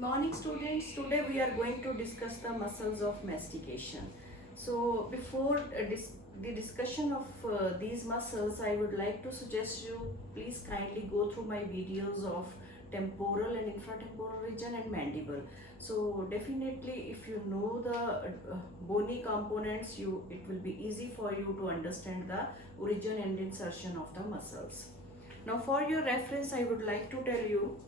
Morning students, today we are going to discuss the muscles of mastication. So before the discussion of these muscles, I would like to suggest you please kindly go through my videos of temporal and infratemporal region and mandible. So definitely if you know the bony components, it will be easy for you to understand the origin and insertion of the muscles. Now for your reference, I would like to tell you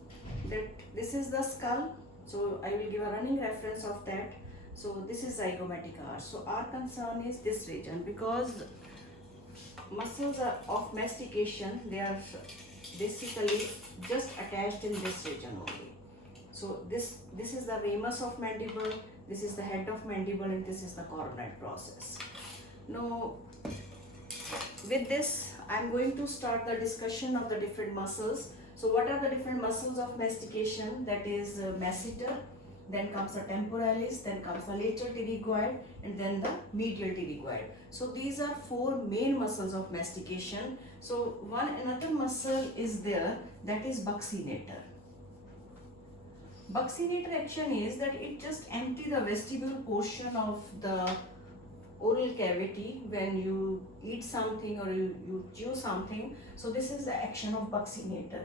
that this is the skull. So I will give a running reference of that. So this is zygomatic arch. So our concern is this region because muscles of mastication, they are basically just attached in this region only. So this is the ramus of mandible, this is the head of mandible, and this is the coronoid process. Now with this I am going to start the discussion of the different muscles. So what are the different muscles of mastication? That is masseter, then comes the temporalis, then comes the lateral pterygoid, and then the medial pterygoid. So these are four main muscles of mastication. So another muscle is there, that is buccinator. Buccinator action is that it just empty the vestibule portion of the oral cavity when you eat something or you chew something. So this is the action of buccinator.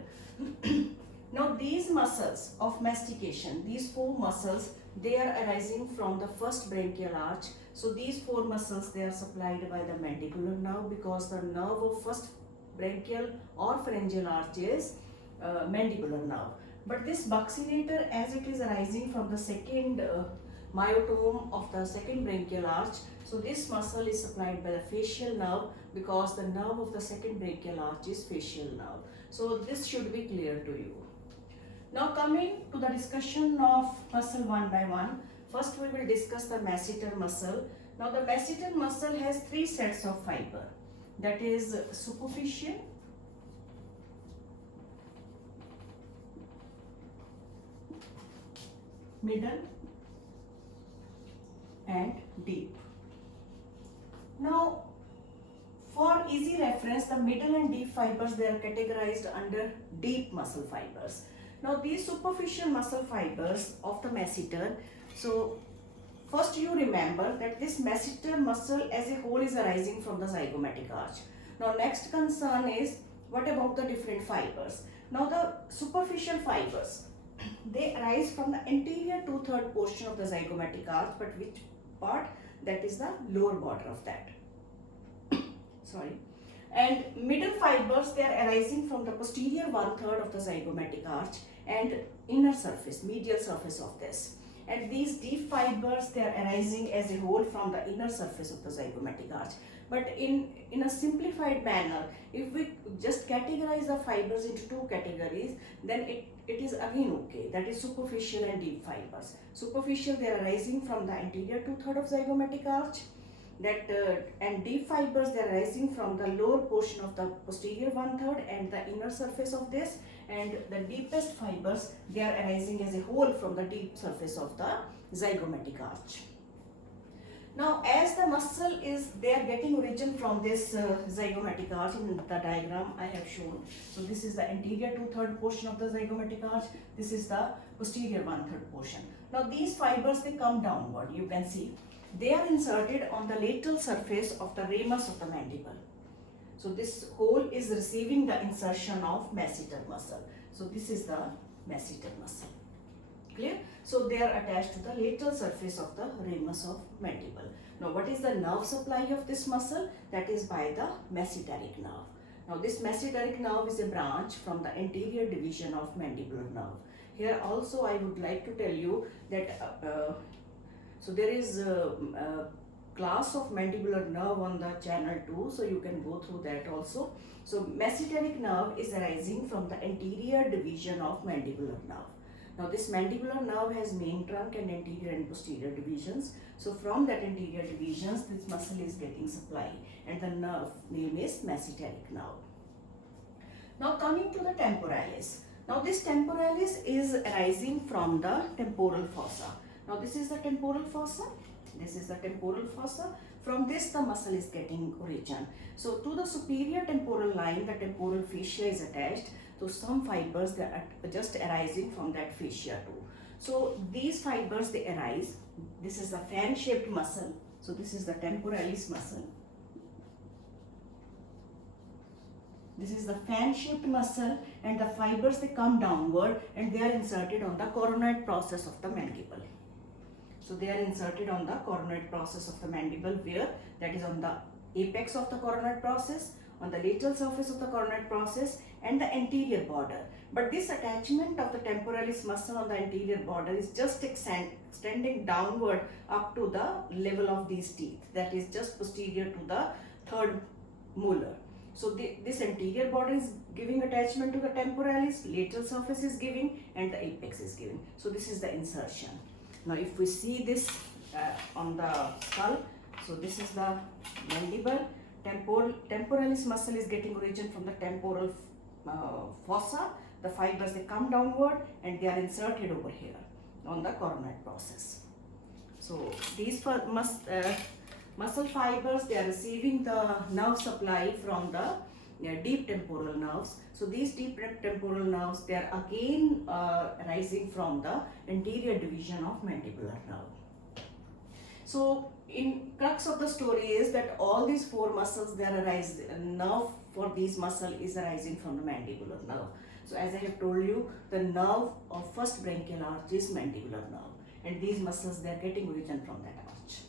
Now these muscles of mastication, these four muscles, they are arising from the first branchial arch. So these four muscles, they are supplied by the mandibular nerve because the nerve of first branchial or pharyngeal arch is mandibular nerve. But this buccinator, as it is arising from the second myotome of the second branchial arch, so this muscle is supplied by the facial nerve because the nerve of the second branchial arch is facial nerve. So this should be clear to you. Now coming to the discussion of muscle one by one. First we will discuss the masseter muscle. Now the masseter muscle has three sets of fiber. That is superficial, middle, and deep. Now for easy reference, the middle and deep fibers, they are categorized under deep muscle fibers. Now these superficial muscle fibers of the masseter, so first you remember that this masseter muscle as a whole is arising from the zygomatic arch. Now next concern is what about the different fibers? Now the superficial fibers, they arise from the anterior 2/3 portion of the zygomatic arch, but which part? That is the lower border of that. Sorry. And middle fibers, they are arising from the posterior 1/3 of the zygomatic arch and inner surface, medial surface of this. And these deep fibers, they are arising as a whole from the inner surface of the zygomatic arch. But in a simplified manner, if we just categorize the fibers into two categories, then it is again okay. That is superficial and deep fibers. Superficial, they are arising from the anterior 2/3 of zygomatic arch. And deep fibers, they are arising from the lower portion of the posterior 1/3 and the inner surface of this. And the deepest fibers, they are arising as a whole from the deep surface of the zygomatic arch. Now as the muscle is, they are getting origin from this zygomatic arch. In the diagram I have shown. So this is the anterior 2/3 portion of the zygomatic arch. This is the posterior 1/3 portion. Now these fibers, they come downward. You can see they are inserted on the lateral surface of the ramus of the mandible. So this whole is receiving the insertion of masseter muscle. So this is the masseter muscle. Clear? So they are attached to the lateral surface of the ramus of mandible. Now what is the nerve supply of this muscle? That is by the masseteric nerve. Now this masseteric nerve is a branch from the anterior division of mandibular nerve. Here also I would like to tell you that so there is a class of mandibular nerve on the channel 2, so you can go through that also. So masseteric nerve is arising from the anterior division of mandibular nerve. Now this mandibular nerve has main trunk and anterior and posterior divisions. So from that anterior divisions, this muscle is getting supply, and the nerve name is masseteric nerve. Now coming to the temporalis. Now this temporalis is arising from the temporal fossa. Now this is the temporal fossa. This is the temporal fossa. From this the muscle is getting origin. So to the superior temporal line, the temporal fascia is attached. So some fibers, they are just arising from that fascia too. So these fibers, they arise. This is the fan shaped muscle. So this is the temporalis muscle. This is the fan shaped muscle, and the fibers, they come downward and they are inserted on the coronoid process of the mandible. So they are inserted on the coronoid process of the mandible, where that is on the apex of the coronoid process, on the lateral surface of the coronoid process, and the anterior border. But this attachment of the temporalis muscle on the anterior border is just extending downward up to the level of these teeth, that is just posterior to the third molar. So this anterior border is giving attachment to the temporalis, lateral surface is giving, and the apex is giving. So this is the insertion. Now if we see this on the skull, so this is the mandible. Temporalis muscle is getting origin from the temporal fossa. The fibers, they come downward and they are inserted over here on the coronoid process. So these muscle fibers, they are receiving the nerve supply from the deep temporal nerves. So these deep temporal nerves, they are again arising from the anterior division of mandibular nerve. So in crux of the story is that all these four muscles, they are arising, nerve for these muscle is arising from the mandibular nerve. So as I have told you, the nerve of first branchial arch is mandibular nerve, and these muscles, they are getting origin from that arch.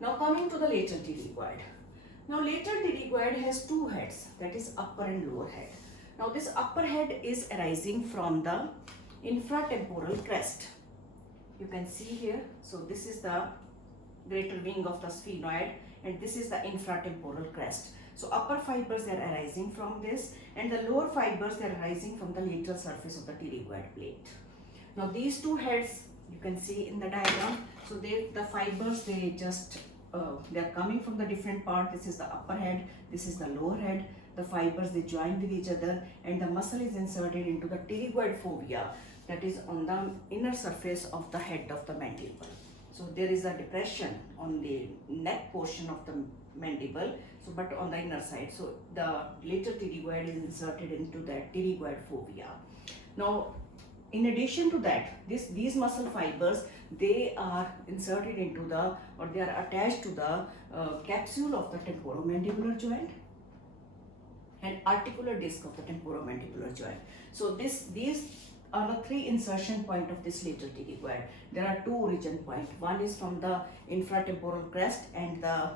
Now coming to the lateral pterygoid. Now lateral pterygoid has two heads, that is upper and lower head. Now this upper head is arising from the infratemporal crest. You can see here, so this is the greater wing of the sphenoid, and this is the infratemporal crest. So upper fibers, they are arising from this, and the lower fibers, they are arising from the lateral surface of the pterygoid plate. Now these two heads, you can see in the diagram. So the fibers, they just they are coming from the different part. This is the upper head, this is the lower head. The fibers, they join with each other, and the muscle is inserted into the pterygoid fovea, that is on the inner surface of the head of the mandible. So there is a depression on the neck portion of the mandible, so but on the inner side. So the lateral pterygoid is inserted into that pterygoid fovea. Now in addition to that, these muscle fibers, they are inserted into the, or they are attached to the capsule of the temporomandibular joint and articular disc of the temporomandibular joint. So these are the three insertion point of this lateral pterygoid. There are two origin point. One is from the infratemporal crest and the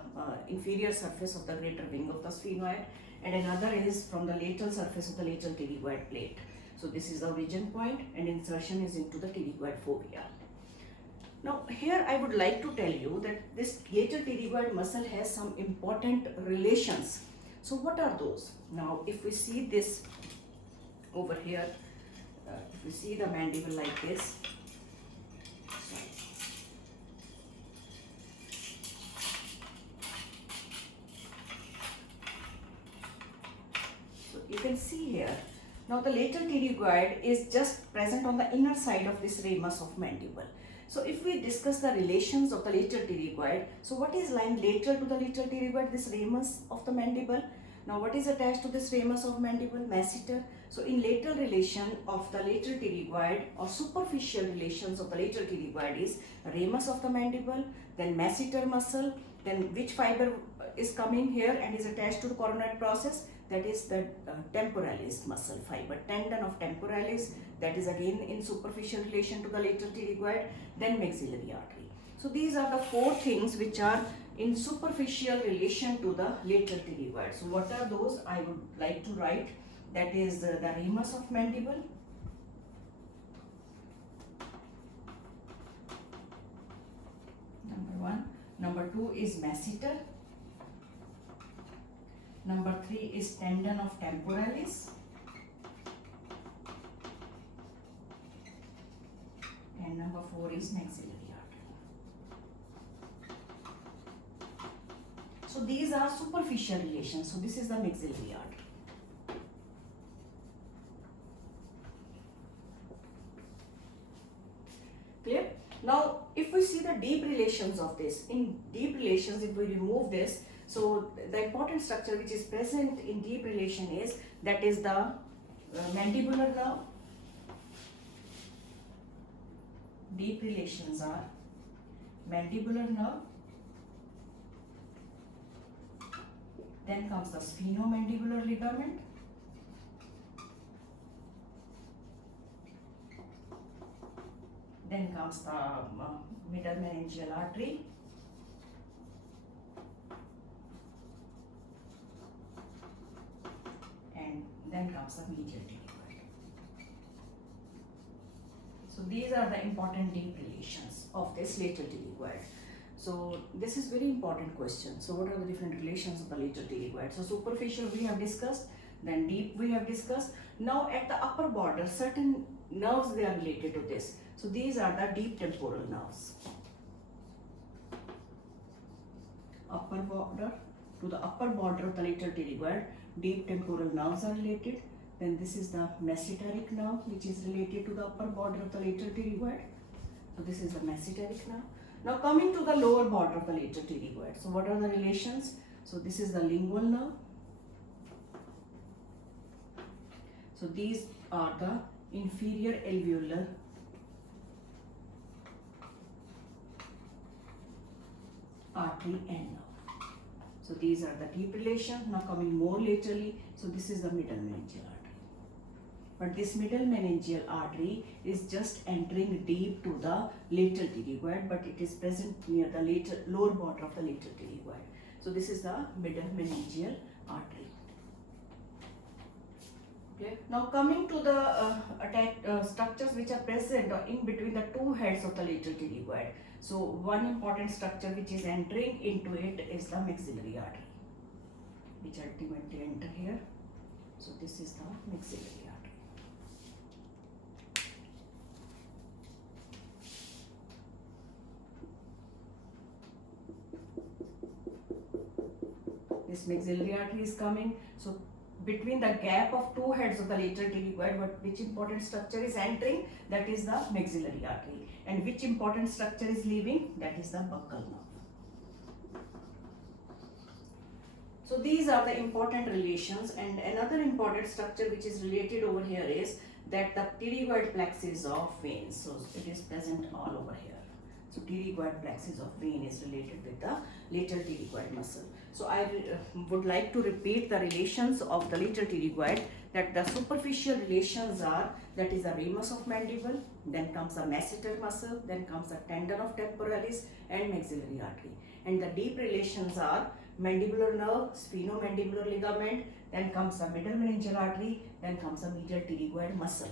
inferior surface of the greater wing of the sphenoid, and another is from the lateral surface of the lateral pterygoid plate. So this is the origin point, and insertion is into the pterygoid fovea. Now here I would like to tell you that this lateral pterygoid muscle has some important relations. So what are those? Now if we see this over here, if we see the mandible like this, so you can see here. Now the lateral pterygoid is just present on the inner side of this ramus of mandible. So if we discuss the relations of the lateral pterygoid, so what is lying lateral to the lateral pterygoid? This ramus of the mandible. Now what is attached to this ramus of mandible? Masseter. So in lateral relation of the lateral pterygoid, or superficial relations of the lateral pterygoid, is ramus of the mandible, then masseter muscle, then which fiber is coming here and is attached to the coronoid process? That is the temporalis muscle fiber, tendon of temporalis, that is again in superficial relation to the lateral pterygoid, then maxillary artery. So these are the four things which are in superficial relation to the lateral pterygoid. So what are those? I would like to write, that is the ramus of mandible, number one. Number two is masseter. Number three is tendon of temporalis. And number four is maxillary artery. So these are superficial relations. So this is the maxillary artery. Clear? Now if we see the deep relations of this, in deep relations, if we remove this, so the important structure which is present in deep relation is, that is the mandibular nerve, deep relations are mandibular nerve, then comes the sphenomandibular ligament, then comes the middle meningeal artery, and then comes the medial pterygoid. So these are the important deep relations of this lateral pterygoid. So this is very important question. So what are the different relations of the lateral pterygoid? So superficial we have discussed, then deep we have discussed. Now at the upper border, certain nerves they are related to this. So these are the deep temporal nerves. Upper border, to the upper border of the lateral pterygoid, deep temporal nerves are related. Then this is the masseteric nerve, which is related to the upper border of the lateral pterygoid. So this is the masseteric nerve. Now coming to the lower border of the lateral pterygoid. So what are the relations? So this is the lingual nerve. So these are the inferior alveolar artery and nerve. So these are the deep relations. Now coming more laterally, so this is the middle meningeal artery. But this middle meningeal artery is just entering deep to the lateral pterygoid, but it is present near the lower border of the lateral pterygoid. So this is the middle meningeal artery. Okay. Now coming to the structures which are present in between the two heads of the lateral pterygoid. So one important structure which is entering into it is the maxillary artery, which ultimately enter here. So this is the maxillary artery. This maxillary artery is coming. So between the gap of two heads of the lateral pterygoid, which important structure is entering? That is the maxillary artery. And which important structure is leaving? That is the buccal nerve. So these are the important relations, and another important structure which is related over here is that the pterygoid plexus of veins. So it is present all over here. So pterygoid plexus of vein is related with the lateral pterygoid muscle. So I would like to repeat the relations of the lateral pterygoid, that the superficial relations are, that is the ramus of mandible, then comes the masseter muscle, then comes the tendon of temporalis and maxillary artery. And the deep relations are mandibular nerve, sphenomandibular ligament, then comes the middle meningeal artery, then comes the medial pterygoid muscle.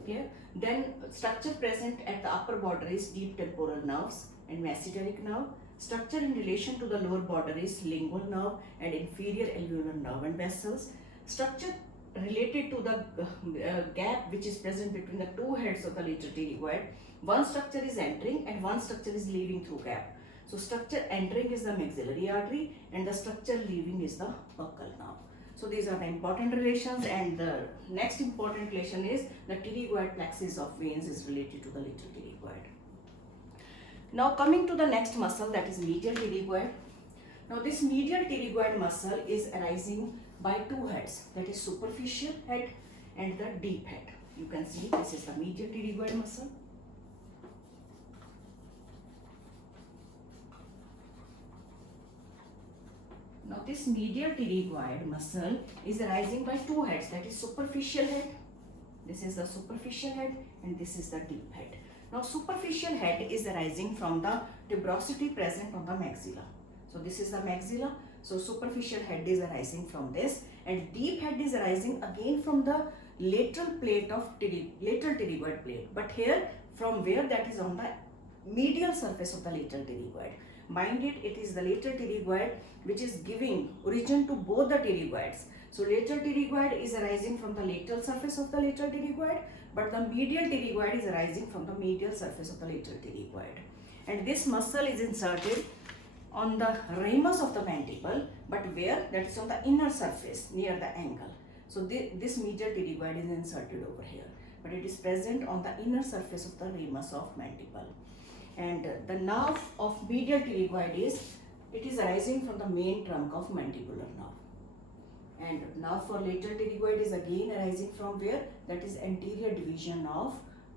Okay. Then structure present at the upper border is deep temporal nerves and masseteric nerve. Structure in relation to the lower border is lingual nerve and inferior alveolar nerve and vessels. Structure related to the gap which is present between the two heads of the lateral pterygoid. One structure is entering and one structure is leaving through gap. So structure entering is the maxillary artery and the structure leaving is the buccal nerve. So these are the important relations, and the next important relation is the pterygoid plexus of veins is related to the lateral pterygoid. Now coming to the next muscle, that is medial pterygoid. Now this medial pterygoid muscle is arising by two heads, that is superficial head and the deep head. You can see this is the medial pterygoid muscle. Now this medial pterygoid muscle is arising by two heads, that is superficial head. This is the superficial head and this is the deep head. Now superficial head is arising from the tuberosity present on the maxilla. So this is the maxilla. So superficial head is arising from this, and deep head is arising again from the lateral plate of lateral pterygoid plate. But here from where? That is on the medial surface of the lateral pterygoid. Mind it, it is the lateral pterygoid which is giving origin to both the pterygoids. So lateral pterygoid is arising from the lateral surface of the lateral pterygoid, but the medial pterygoid is arising from the medial surface of the lateral pterygoid. And this muscle is inserted on the ramus of the mandible, but where? That is on the inner surface near the angle. So this medial pterygoid is inserted over here, but it is present on the inner surface of the ramus of mandible. And the nerve of medial pterygoid is arising from the main trunk of mandibular nerve. And nerve for lateral pterygoid is again arising from where? That is anterior division of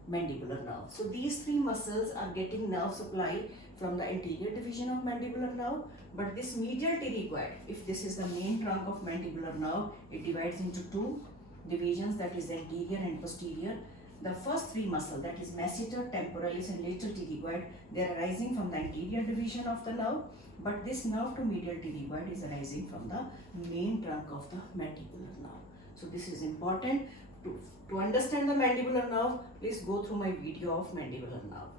mandibular nerve. So these three muscles are getting nerve supply from the anterior division of mandibular nerve, but this medial pterygoid, if this is the main trunk of mandibular nerve, it divides into two divisions, that is anterior and posterior. The first three muscles, that is masseter, temporalis and lateral pterygoid, they are arising from the anterior division of the nerve, but this nerve to medial pterygoid is arising from the main trunk of the mandibular nerve. So this is important. To understand the mandibular nerve, please go through my video of mandibular nerve.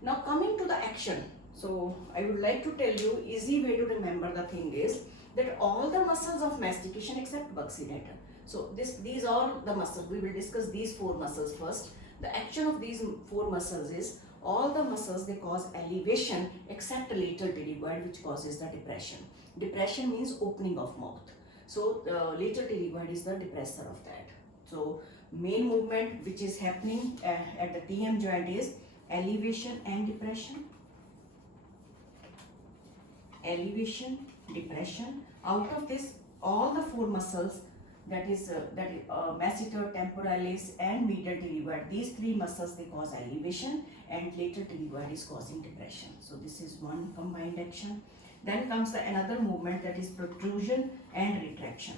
Now coming to the action, so I would like to tell you, easy way to remember the thing is that all the muscles of mastication except buccinator. So these are the muscles. We will discuss these four muscles first. The action of these four muscles is all the muscles, they cause elevation except the lateral pterygoid, which causes the depression. Depression means opening of mouth. So the lateral pterygoid is the depressor of that. So main movement which is happening at the TM joint is elevation and depression. Elevation, depression. Out of this, all the four muscles, that is masseter, temporalis and medial pterygoid, these three muscles, they cause elevation and lateral pterygoid is causing depression. So this is one combined action. Then comes the another movement, that is protrusion and retraction.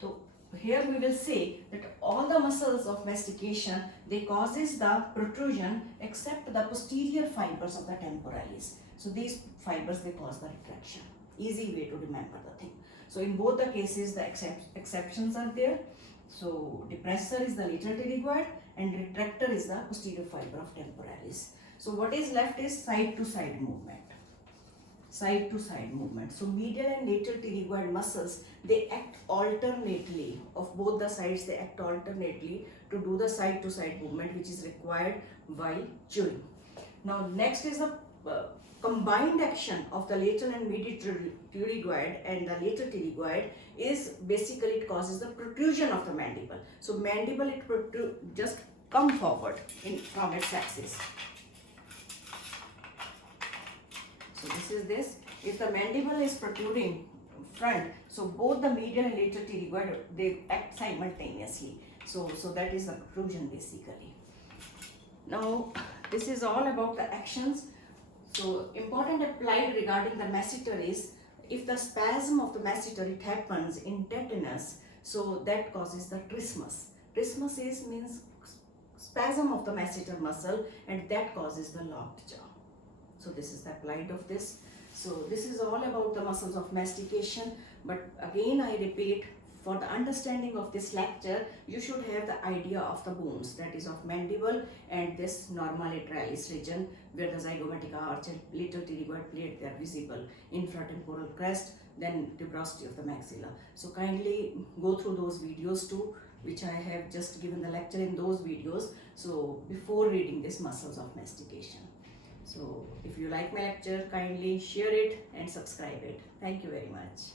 So here we will say that all the muscles of mastication, they causes the protrusion except the posterior fibers of the temporalis. So these fibers, they cause the retraction. Easy way to remember the thing. So in both the cases, the exceptions are there. So depressor is the lateral pterygoid and retractor is the posterior fiber of temporalis. So what is left is side to side movement. Side to side movement. So medial and lateral pterygoid muscles, they act alternately. Of both the sides, they act alternately to do the side to side movement which is required while chewing. Now next is the combined action of the lateral and medial pterygoid and the lateral pterygoid is basically it causes the protrusion of the mandible. So mandible, it just come forward from its axis. So this is this. If the mandible is protruding front, so both the medial and lateral pterygoid, they act simultaneously. So that is the protrusion basically. Now this is all about the actions. So important applied regarding the masseter is, if the spasm of the masseter, it happens in tetanus, so that causes the trismus. Trismus means spasm of the masseter muscle and that causes the locked jaw. So this is the applied of this. So this is all about the muscles of mastication, but again I repeat, for the understanding of this lecture, you should have the idea of the bones, that is of mandible and this norma lateralis region where the zygomatic arch and lateral pterygoid plate, they are visible, infratemporal crest, then tuberosity of the maxilla. So kindly go through those videos too, which I have just given the lecture in those videos. So before reading this muscles of mastication. So if you like my lecture, kindly share it and subscribe it. Thank you very much.